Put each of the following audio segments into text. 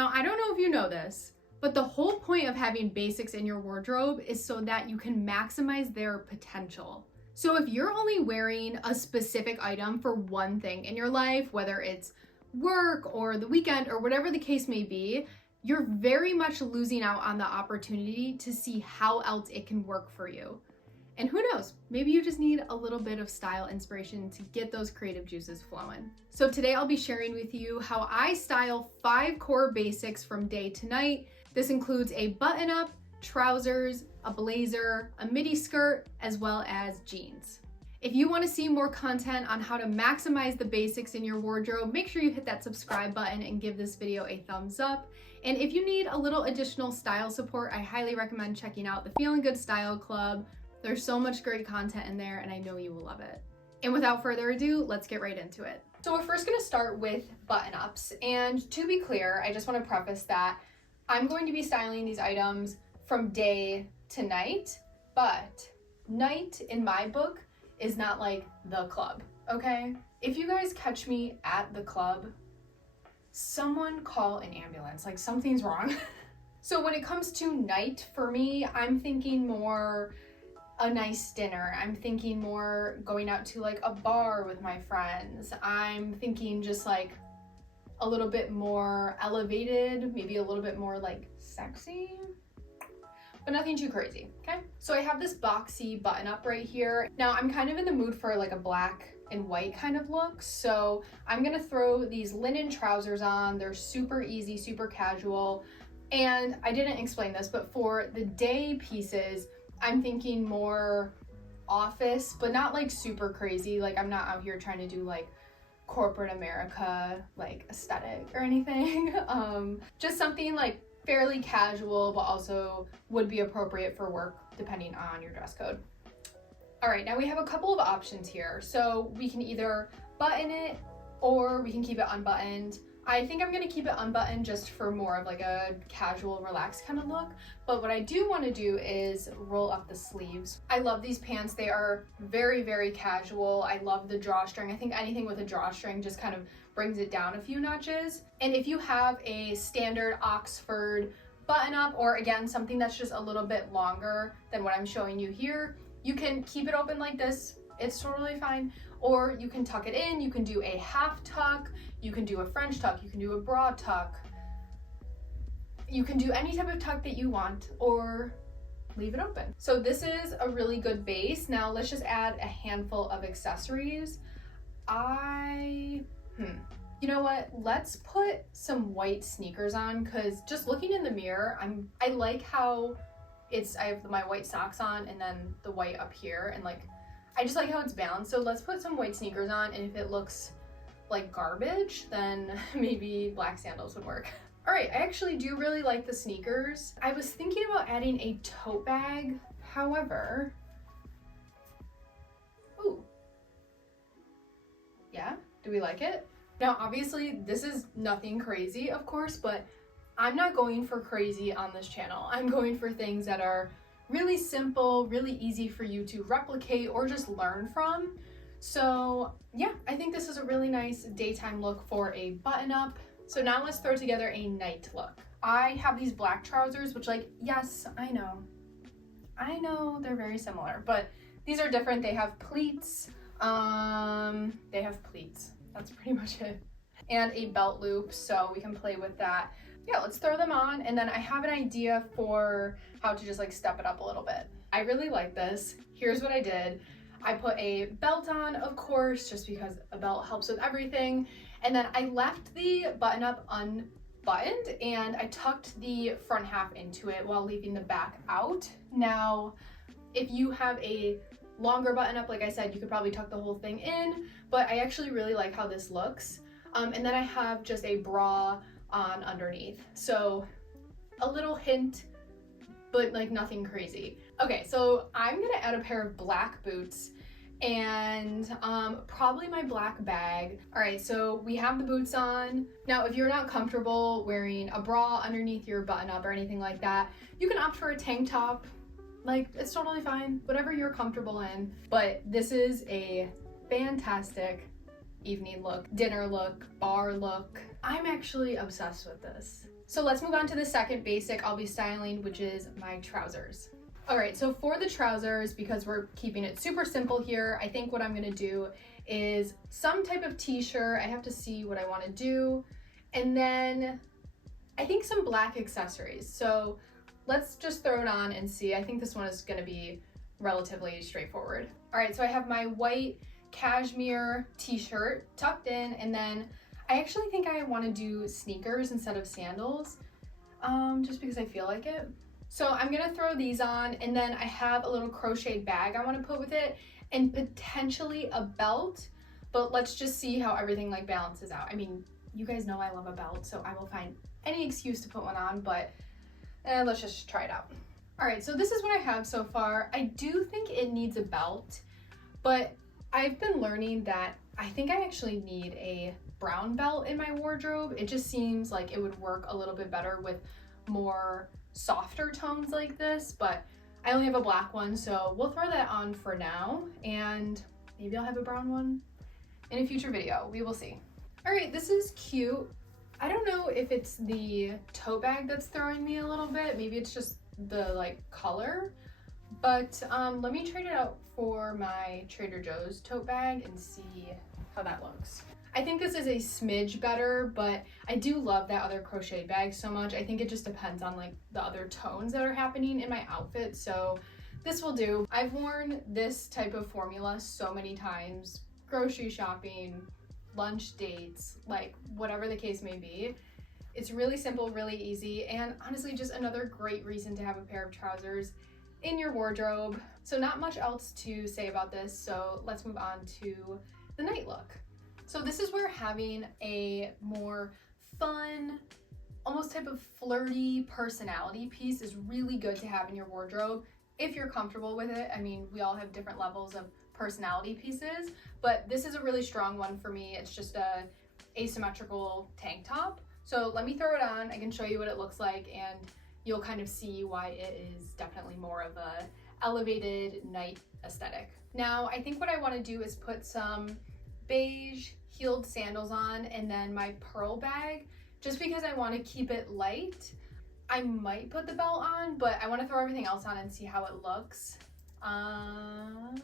Now, I don't know if you know this, but the whole point of having basics in your wardrobe is so that you can maximize their potential. So if you're only wearing a specific item for one thing in your life, whether it's work or the weekend or whatever the case may be, you're very much losing out on the opportunity to see how else it can work for you. And who knows, maybe you just need a little bit of style inspiration to get those creative juices flowing. So today I'll be sharing with you how I style 5 core basics from day to night. This includes a button-up, trousers, a blazer, a midi skirt, as well as jeans. If you want to see more content on how to maximize the basics in your wardrobe, make sure you hit that subscribe button and give this video a thumbs up. And if you need a little additional style support, I highly recommend checking out the Feeling Good Style Club. There's so much great content in there and I know you will love it. And without further ado, let's get right into it. So we're first going to start with button-ups. And to be clear, I just want to preface that I'm going to be styling these items from day to night, but night in my book is not like the club, okay? If you guys catch me at the club, someone call an ambulance, like something's wrong. So when it comes to night, for me, I'm thinking more a nice dinner. I'm thinking more going out to like a bar with my friends. I'm thinking just like a little bit more elevated, maybe a little bit more like sexy, but nothing too crazy, okay? So I have this boxy button up right here. Now I'm kind of in the mood for like a black and white kind of look. So I'm gonna throw these linen trousers on. They're super easy, super casual. And I didn't explain this, but for the day pieces, I'm thinking more office, but not like super crazy. Like I'm not out here trying to do like corporate America, like aesthetic or anything. Just something like fairly casual, but also would be appropriate for work depending on your dress code. All right, now we have a couple of options here. So we can either button it or we can keep it unbuttoned. I think I'm gonna keep it unbuttoned just for more of like a casual, relaxed kind of look. But what I do wanna do is roll up the sleeves. I love these pants. They are very, very casual. I love the drawstring. I think anything with a drawstring just kind of brings it down a few notches. And if you have a standard Oxford button up, or again, something that's just a little bit longer than what I'm showing you here, you can keep it open like this. It's totally fine. Or you can tuck it in. You can do a half tuck. You can do a French tuck. You can do a broad tuck. You can do any type of tuck that you want or leave it open. So this is a really good base. Now let's just add a handful of accessories. You know what? Let's put some white sneakers on because just looking in the mirror, I like how I have my white socks on and then the white up here, and like I just like how it's balanced. So let's put some white sneakers on, and if it looks like garbage, then maybe black sandals would work. All right, I actually do really like the sneakers. I was thinking about adding a tote bag. However, ooh, yeah, do we like it? Now, obviously, this is nothing crazy, of course, but I'm not going for crazy on this channel. I'm going for things that are really simple, really easy for you to replicate or just learn from. So yeah, I think this is a really nice daytime look for a button up. So now let's throw together a night look. I have these black trousers, which like, yes, I know they're very similar, but these are different. They have pleats. That's pretty much it. And a belt loop, so we can play with that. Yeah, let's throw them on, and then I have an idea for how to just like step it up a little bit. I really like this. Here's what I did. I put a belt on, of course, just because a belt helps with everything. And then I left the button up unbuttoned and I tucked the front half into it while leaving the back out. Now, if you have a longer button up, like I said, you could probably tuck the whole thing in, but I actually really like how this looks. And then I have just a bra on underneath. So a little hint, but like nothing crazy. Okay, so I'm gonna add a pair of black boots and probably my black bag. All right, so we have the boots on. Now, if you're not comfortable wearing a bra underneath your button up or anything like that, you can opt for a tank top. Like, it's totally fine, whatever you're comfortable in. But this is a fantastic evening look, dinner look, bar look. I'm actually obsessed with this. So let's move on to the second basic I'll be styling, which is my trousers. All right, so for the trousers, because we're keeping it super simple here, I think what I'm gonna do is some type of t-shirt. I have to see what I wanna do. And then I think some black accessories. So let's just throw it on and see. I think this one is gonna be relatively straightforward. All right, so I have my white cashmere t-shirt tucked in, and then I actually think I want to do sneakers instead of sandals, just because I feel like it. So I'm gonna throw these on, and then I have a little crochet bag I want to put with it, and potentially a belt, but let's just see how everything like balances out. I mean, you guys know I love a belt, so I will find any excuse to put one on, but let's just try it out. All right, so this is what I have so far. I do think it needs a belt, but I've been learning that I think I actually need a brown belt in my wardrobe. It just seems like it would work a little bit better with more softer tones like this, but I only have a black one, so we'll throw that on for now, and maybe I'll have a brown one in a future video. We will see. All right, this is cute. I don't know if it's the tote bag that's throwing me a little bit. Maybe it's just the like color, but let me trade it out for my Trader Joe's tote bag and see how that looks. I think this is a smidge better, but I do love that other crochet bag so much. I think it just depends on like the other tones that are happening in my outfit, so this will do. I've worn this type of formula so many times, grocery shopping, lunch dates, like whatever the case may be. It's really simple, really easy, and honestly just another great reason to have a pair of trousers in your wardrobe. So not much else to say about this, so let's move on to the night look. So this is where having a more fun, almost type of flirty personality piece is really good to have in your wardrobe if you're comfortable with it. I mean, we all have different levels of personality pieces, but this is a really strong one for me. It's just a asymmetrical tank top. So let me throw it on. I can show you what it looks like, and you'll kind of see why it is definitely more of a elevated night aesthetic. Now, I think what I want to do is put some beige heeled sandals on, and then my pearl bag, just because I want to keep it light. I might put the belt on, but I want to throw everything else on and see how it looks. And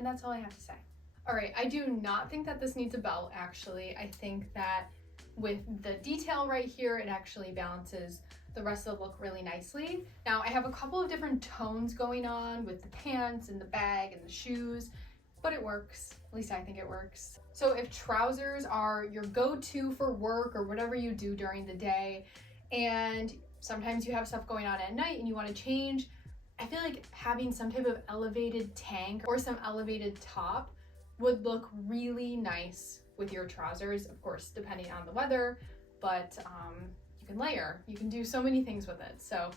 that's all I have to say. All right, I do not think that this needs a belt, actually. I think that with the detail right here, it actually balances the rest of the look really nicely. Now, I have a couple of different tones going on with the pants and the bag and the shoes, but it works. At least I think it works. So if trousers are your go-to for work or whatever you do during the day, and sometimes you have stuff going on at night and you want to change, I feel like having some type of elevated tank or some elevated top would look really nice with your trousers, of course, depending on the weather, but you can layer, you can do so many things with it. So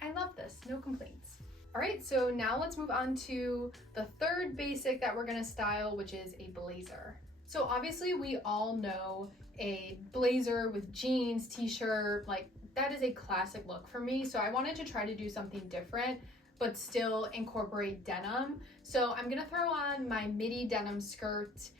I love this, no complaints. All right, so now let's move on to the third basic that we're gonna style, which is a blazer. So obviously we all know a blazer with jeans, t-shirt, like that is a classic look for me. So I wanted to try to do something different, but still incorporate denim. So I'm gonna throw on my midi denim skirt,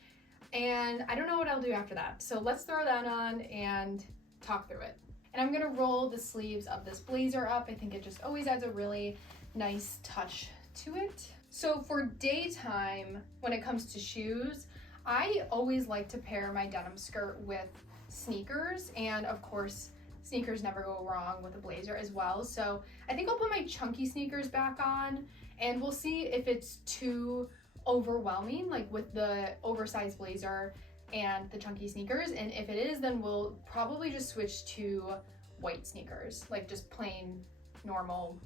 and I don't know what I'll do after that. So let's throw that on and talk through it. And I'm gonna roll the sleeves of this blazer up. I think it just always adds a really nice touch to it. So for daytime, when it comes to shoes, I always like to pair my denim skirt with sneakers, and of course, sneakers never go wrong with a blazer as well. So I think I'll put my chunky sneakers back on, and we'll see if it's too overwhelming, like with the oversized blazer and the chunky sneakers. And if it is, then we'll probably just switch to white sneakers, like just plain normal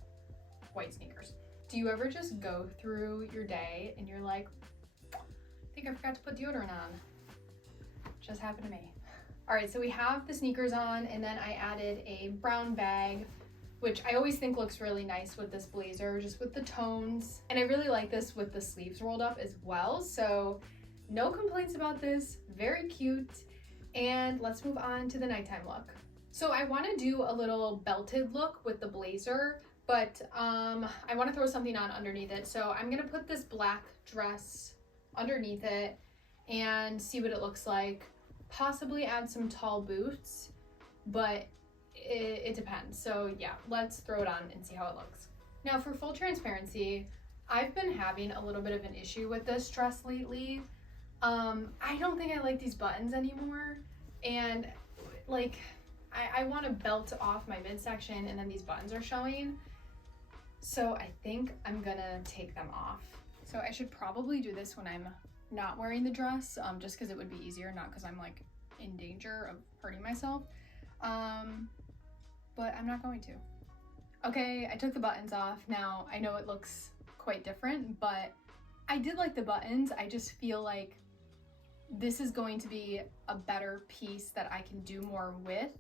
white sneakers. Do you ever just go through your day and you're like, I think I forgot to put deodorant on? Just happened to me. All right, so we have the sneakers on, and then I added a brown bag, which I always think looks really nice with this blazer, just with the tones. And I really like this with the sleeves rolled up as well. So no complaints about this, very cute. And let's move on to the nighttime look. So I wanna do a little belted look with the blazer, but I wanna throw something on underneath it. So I'm gonna put this black dress underneath it, and see what it looks like. Possibly add some tall boots, but it depends. So yeah, let's throw it on and see how it looks. Now for full transparency, I've been having a little bit of an issue with this dress lately. I don't think I like these buttons anymore, and like I want to belt off my midsection and then these buttons are showing. So I think I'm gonna take them off. So I should probably do this when I'm not wearing the dress, just because it would be easier, not because I'm like in danger of hurting myself. But I'm not going to. Okay, I took the buttons off. Now I know it looks quite different, but I did like the buttons. I just feel like this is going to be a better piece that I can do more with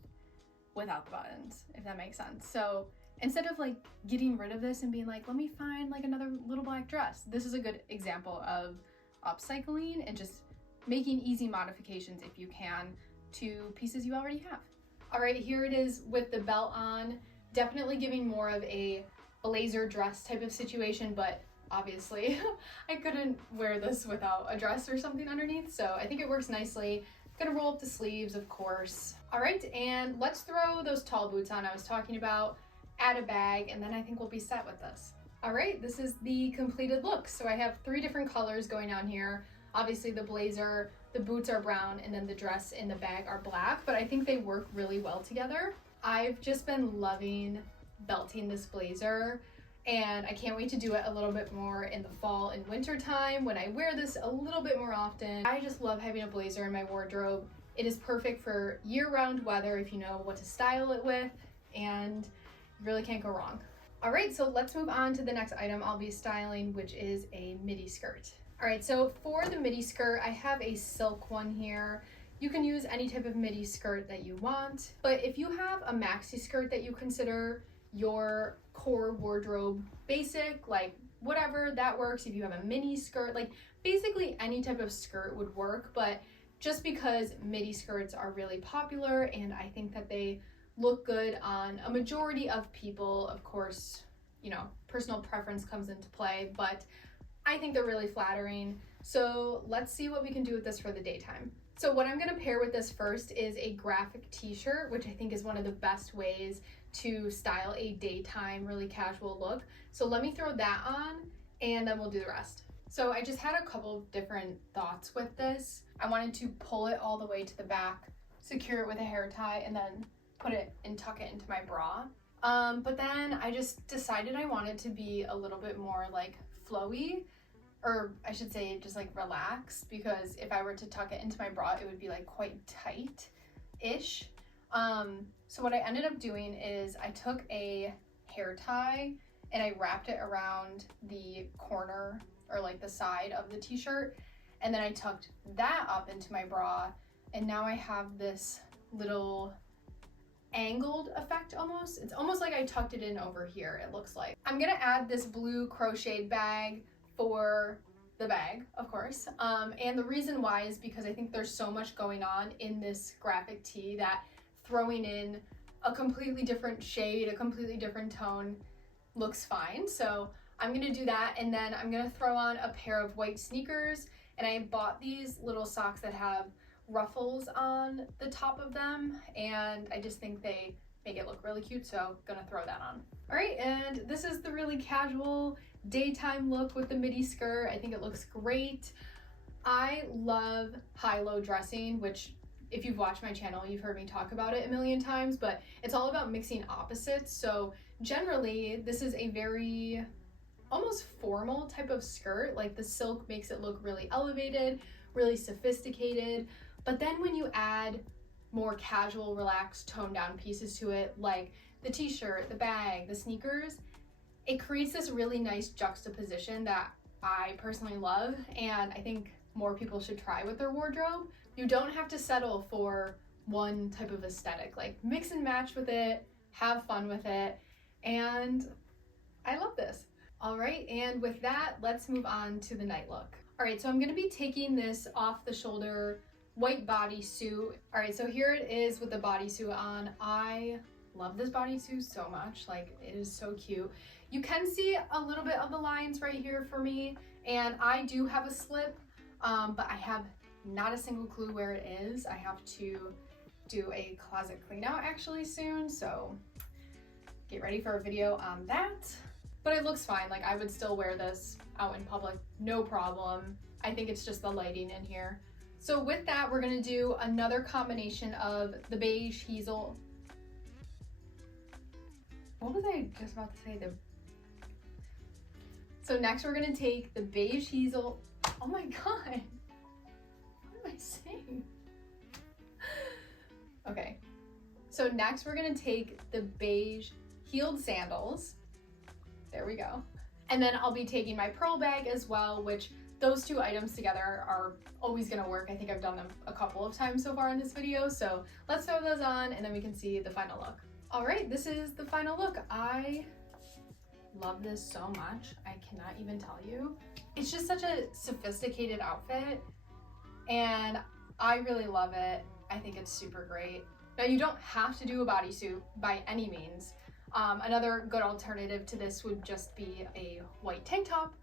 without the buttons, if that makes sense. So instead of like getting rid of this and being like, let me find like another little black dress, this is a good example of upcycling and just making easy modifications if you can to pieces you already have. All right, here it is with the belt on. Definitely giving more of a blazer dress type of situation, but obviously I couldn't wear this without a dress or something underneath, so I think it works nicely. Gonna roll up the sleeves, of course. All right, and let's throw those tall boots on I was talking about, add a bag, and then I think we'll be set with this. All right, this is the completed look. So I have 3 different colors going on here. Obviously the blazer, the boots are brown, and then the dress and the bag are black, but I think they work really well together. I've just been loving belting this blazer, and I can't wait to do it a little bit more in the fall and winter time when I wear this a little bit more often. I just love having a blazer in my wardrobe. It is perfect for year-round weather if you know what to style it with, and you really can't go wrong. All right, so let's move on to the next item I'll be styling, which is a midi skirt. All right, so for the midi skirt, I have a silk one here. You can use any type of midi skirt that you want, but if you have a maxi skirt that you consider your core wardrobe basic, like whatever, that works. If you have a mini skirt, like basically any type of skirt would work, but just because midi skirts are really popular and I think that they look good on a majority of people, of course, you know, personal preference comes into play, but I think they're really flattering. So let's see what we can do with this for the daytime. So what I'm gonna pair with this first is a graphic t-shirt, which I think is one of the best ways to style a daytime, really casual look. So let me throw that on and then we'll do the rest. So I just had a couple of different thoughts with this. I wanted to pull it all the way to the back, secure it with a hair tie, and then put it and tuck it into my bra. But then I just decided I wanted to be a little bit more like flowy, or I should say just like relaxed, because if I were to tuck it into my bra, it would be like quite tight-ish. So what I ended up doing is I took a hair tie and I wrapped it around the corner or like the side of the t-shirt, and then I tucked that up into my bra, and now I have this little angled effect almost. It's almost like I tucked it in over here, it looks like. I'm gonna add this blue crocheted bag for the bag, of course. And the reason why is because I think there's so much going on in this graphic tee that throwing in a completely different shade, a completely different tone looks fine. So I'm gonna do that, and then I'm gonna throw on a pair of white sneakers, and I bought these little socks that have ruffles on the top of them, and I just think they make it look really cute, so gonna throw that on. All right, and this is the really casual daytime look with the midi skirt. I think it looks great. I love high-low dressing, which if you've watched my channel, you've heard me talk about it a million times, but it's all about mixing opposites. So generally, this is a very almost formal type of skirt. Like the silk makes it look really elevated, really sophisticated. But then when you add more casual, relaxed, toned down pieces to it, like the t-shirt, the bag, the sneakers, it creates this really nice juxtaposition that I personally love, and I think more people should try with their wardrobe. You don't have to settle for one type of aesthetic. Like mix and match with it, have fun with it, and I love this. All right, and with that, let's move on to the night look. All right, so I'm gonna be taking this off the shoulder white bodysuit. All right, so here it is with the bodysuit on. I love this bodysuit so much, like it is so cute. You can see a little bit of the lines right here for me, and I do have a slip, but I have not a single clue where it is. I have to do a closet clean out actually soon, so get ready for a video on that. But it looks fine, like I would still wear this out in public, no problem. I think it's just the lighting in here. So with that, we're gonna do another combination of the beige hazel. What was I just about to say? So next we're gonna take the beige hazel. Oh my God, what am I saying? Okay, so next we're gonna take the beige heeled sandals. There we go. And then I'll be taking my pearl bag as well, which those two items together are always gonna work. I think I've done them a couple of times so far in this video. So let's throw those on and then we can see the final look. All right, this is the final look. I love this so much. I cannot even tell you. It's just such a sophisticated outfit and I really love it. I think it's super great. Now you don't have to do a bodysuit by any means. Another good alternative to this would just be a white tank top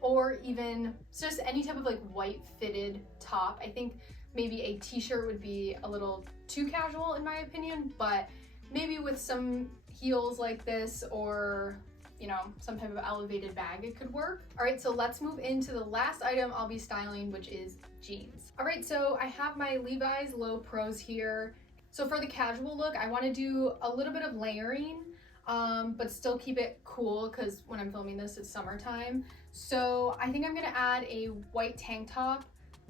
or even just any type of like white fitted top. I think maybe a t-shirt would be a little too casual in my opinion, but maybe with some heels like this or you know, some type of elevated bag, it could work. All right, so let's move into the last item I'll be styling, which is jeans. All right, so I have my Levi's Low Pros here. So for the casual look, I wanna do a little bit of layering, but still keep it cool because when I'm filming this, it's summertime. So I think I'm gonna add a white tank top,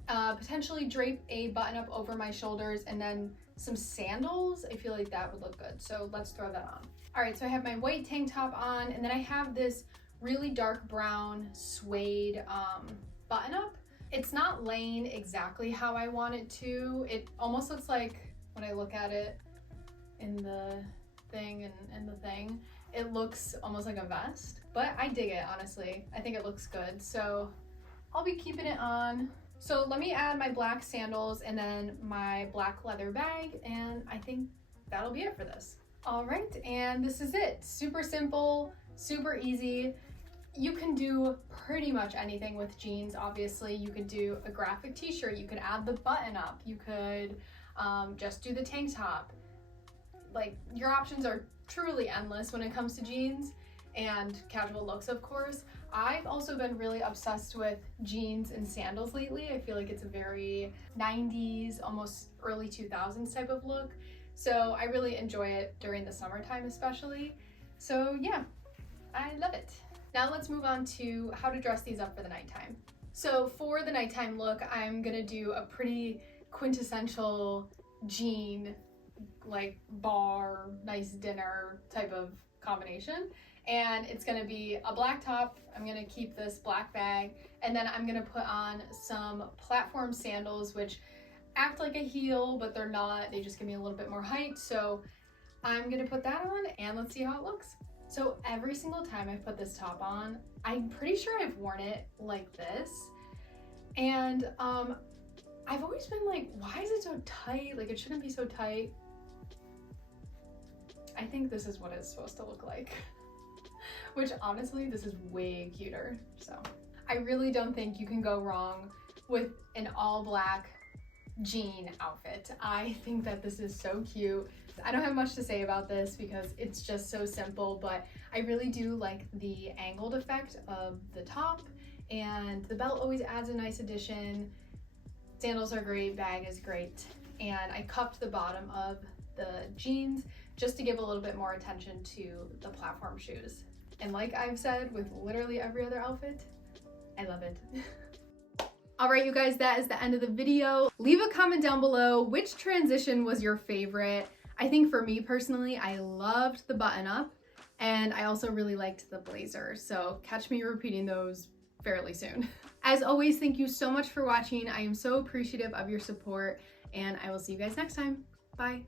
potentially drape a button up over my shoulders and then some sandals. I feel like that would look good. So let's throw that on. All right, so I have my white tank top on and then I have this really dark brown suede button up. It's not laying exactly how I want it to. It almost looks like when I look at it in the thing and the thing, it looks almost like a vest, but I dig it, honestly. I think it looks good. So I'll be keeping it on. So let me add my black sandals and then my black leather bag, and I think that'll be it for this. All right, and this is it. Super simple, super easy. You can do pretty much anything with jeans, obviously. You could do a graphic t-shirt, you could add the button up, you could just do the tank top. Like, your options are truly endless when it comes to jeans and casual looks, of course. I've also been really obsessed with jeans and sandals lately. I feel like it's a very 90s, almost early 2000s type of look. So I really enjoy it during the summertime especially. So yeah, I love it. Now let's move on to how to dress these up for the nighttime. So for the nighttime look, I'm gonna do a pretty quintessential jean, like bar, nice dinner type of combination. And it's gonna be a black top. I'm gonna keep this black bag, and then I'm gonna put on some platform sandals, which act like a heel, but they're not. They just give me a little bit more height. So I'm gonna put that on and let's see how it looks. So every single time I put this top on, I'm pretty sure I've worn it like this. And I've always been like, why is it so tight? Like, it shouldn't be so tight. I think this is what it's supposed to look like. Which honestly, this is way cuter. So I really don't think you can go wrong with an all black jean outfit. I think that this is so cute. I don't have much to say about this because it's just so simple, but I really do like the angled effect of the top, and the belt always adds a nice addition. Sandals are great, bag is great, and I cuffed the bottom of the jeans just to give a little bit more attention to the platform shoes. And like I've said with literally every other outfit, I love it. All right, you guys, that is the end of the video. Leave a comment down below which transition was your favorite. I think for me personally, I loved the button up, and I also really liked the blazer. So catch me repeating those fairly soon. As always, thank you so much for watching. I am so appreciative of your support, and I will see you guys next time. Bye.